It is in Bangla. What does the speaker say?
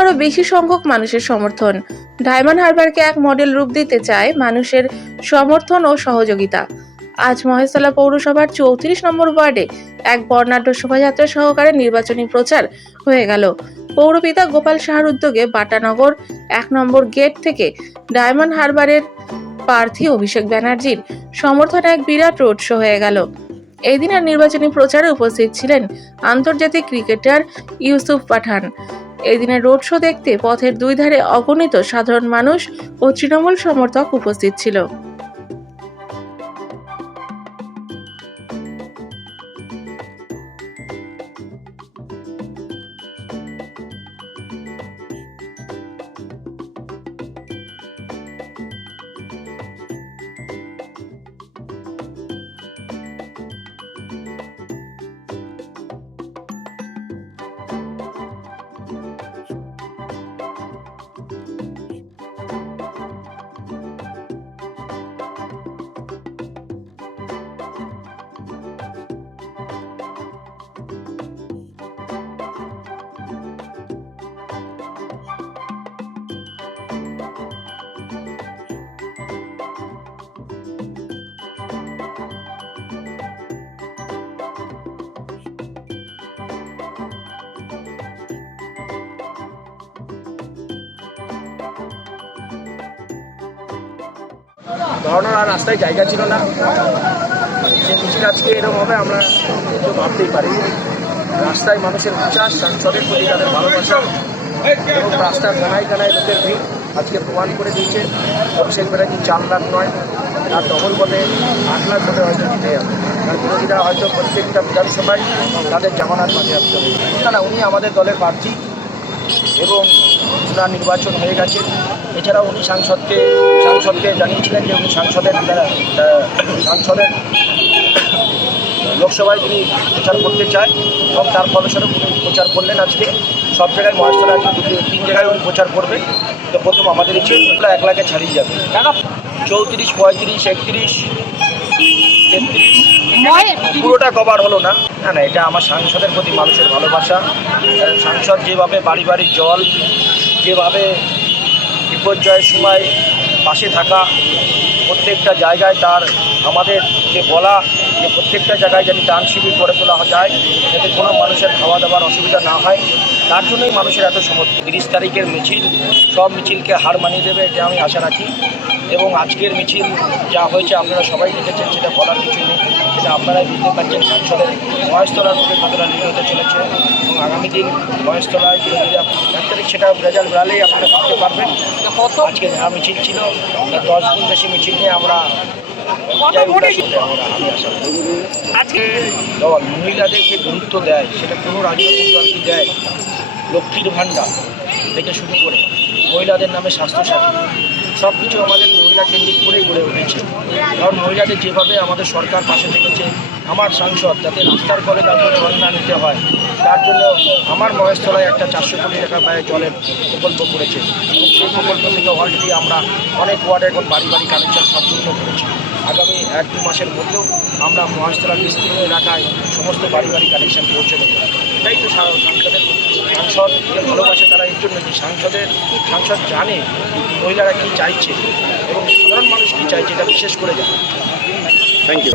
আরও বেশি সংখ্যক মানুষের সমর্থন। ডায়মন্ড হারবারকে এক মডেল রূপ দিতে চায় মানুষের সমর্থন ও সহযোগিতা। আজ মহেশতলা পৌরসভার চৌত্রিশ নম্বর ওয়ার্ডে এক বর্ণাঢ্য শোভাযাত্রা সহকারে নির্বাচনী প্রচার হয়ে গেল। পৌরপিতা গোপাল সাহার উদ্যোগে বাটানগর এক নম্বর গেট থেকে ডায়মন্ড হারবারের প্রার্থী অভিষেক ব্যানার্জির সমর্থনে এক বিরাট রোড শো হয়ে গেল। এই দিনের নির্বাচনী প্রচারে উপস্থিত ছিলেন আন্তর্জাতিক ক্রিকেটার ইউসুফ পাঠান। এই দিনের রোড শো দেখতে পথের দুই ধারে অগণিত সাধারণ মানুষ ও তৃণমূল সমর্থক উপস্থিত ছিল। ধরানোর আর রাস্তায় জায়গা ছিল না। যে মিছিল আজকে এরকম হবে আমরা কেউ ভাবতেই পারি রাস্তায় মানুষের উচ্ছ্বাস, সাংসদের প্রতি তাদের ভালোবাসা এবং রাস্তার কানায় কানায় লোকের ভিড় আজকে প্রমাণ করে দিয়েছে। অভিষেক ব্যানার্জি চার লাখ নয়, তার ডবল বলে আট লাখ ভোটে হয়তো জিতে যাবে। আর বিরোধীরা হয়তো প্রত্যেকটা বিধানসভায় তাদের জামানার মাঝে রাখতে হবে। না উনি আমাদের দলের প্রার্থী এবং ওনার নির্বাচন হয়ে গেছে। এছাড়াও উনি সাংসদকে সাংসদকে জানিয়েছিলেন যে উনি সাংসদের দ্বারা, সাংসদের লোকসভায় তিনি প্রচার করতে চায় এবং তার ফলস্বরূপ উনি প্রচার করলেন আজকে। সব জায়গায় আজকে দুটো তিন জায়গায় উনি প্রচার করবে। তো প্রথম আমাদের ইচ্ছে এক লাখে ছাড়িয়ে যাবে। কেন চৌত্রিশ পঁয়ত্রিশ একত্রিশ তেত্রিশ পুরোটা কভার হলো না। না না এটা আমার সাংসদের প্রতি মানুষের ভালোবাসা। কারণ সাংসদ যেভাবে বাড়ি বাড়ি জল যেভাবে বিপর্যয়ের সময় পাশে থাকা প্রত্যেকটা জায়গায় তার, আমাদের যে বলা যে প্রত্যেকটা জায়গায় যেন ত্রাণ শিবির গড়ে তোলা যায় যাতে কোনো মানুষের খাওয়া দাওয়ার অসুবিধা না হয়। তার জন্যই মানুষের এত সমর্থন। তিরিশ তারিখের মিছিল সব মিছিলকে হার মানিয়ে দেবে এটা আমি আশা রাখি। এবং আজকের মিছিল যা হয়েছে আপনারা সবাই দেখেছেন সেটা বলার কিছু নেই। সেটা আপনারাই বুঝতে পারছেন সাংসদের মহেশতলার মুখে কতটা লিড হতে চলেছে। এবং আগামী দিন মহেশতলায় বিরোধীরা এক তারিখ সেটা রেজাল্ট বেরালেই আপনারা বুঝতে পারবেন। আজকে যা মিছিল ছিল দশ গুণ বেশি মিছিল নিয়ে আমরা মহিলাদের যে গুরুত্ব দেয় সেটা কোনো রাজনৈতিক দল কি দেয় লক্ষ্মীর ভাণ্ডার থেকে শুরু করে মহিলাদের নামে স্বাস্থ্যসাথী সব কিছু আমাদের মহিলা কেন্দ্রিক করেই গড়ে উঠেছে। কারণ মহিলাদের যেভাবে আমাদের সরকার পাশে থেকেছে, আমার সাংসদ যাতে রাস্তার কলে তাদের জল না নিতে হয়, তার জন্য আমার মহেশতলায় একটা চারশো কোটি টাকা ব্যয়ে জলের প্রকল্প করেছে। সেই প্রকল্প থেকে অলরেডি আমরা অনেক ওয়ার্ডে এখন বাড়ি বাড়ি কানেকশন সম্পূর্ণ করেছি। আগামী এক দু মাসের মধ্যেও আমরা মহেশতলা বিস্তীর্ণ এলাকায় সমস্ত বাড়ি বাড়ি কানেকশন পৌঁছে দেবো। এটাই তো সাংসদের সাংসদকে ভালোবাসে তারা এই জন্য যে সাংসদের সাংসদ জানে মহিলারা কী চাইছে এবং সাধারণ মানুষ কী চাইছে এটা বিশেষ করে জানে। Thank you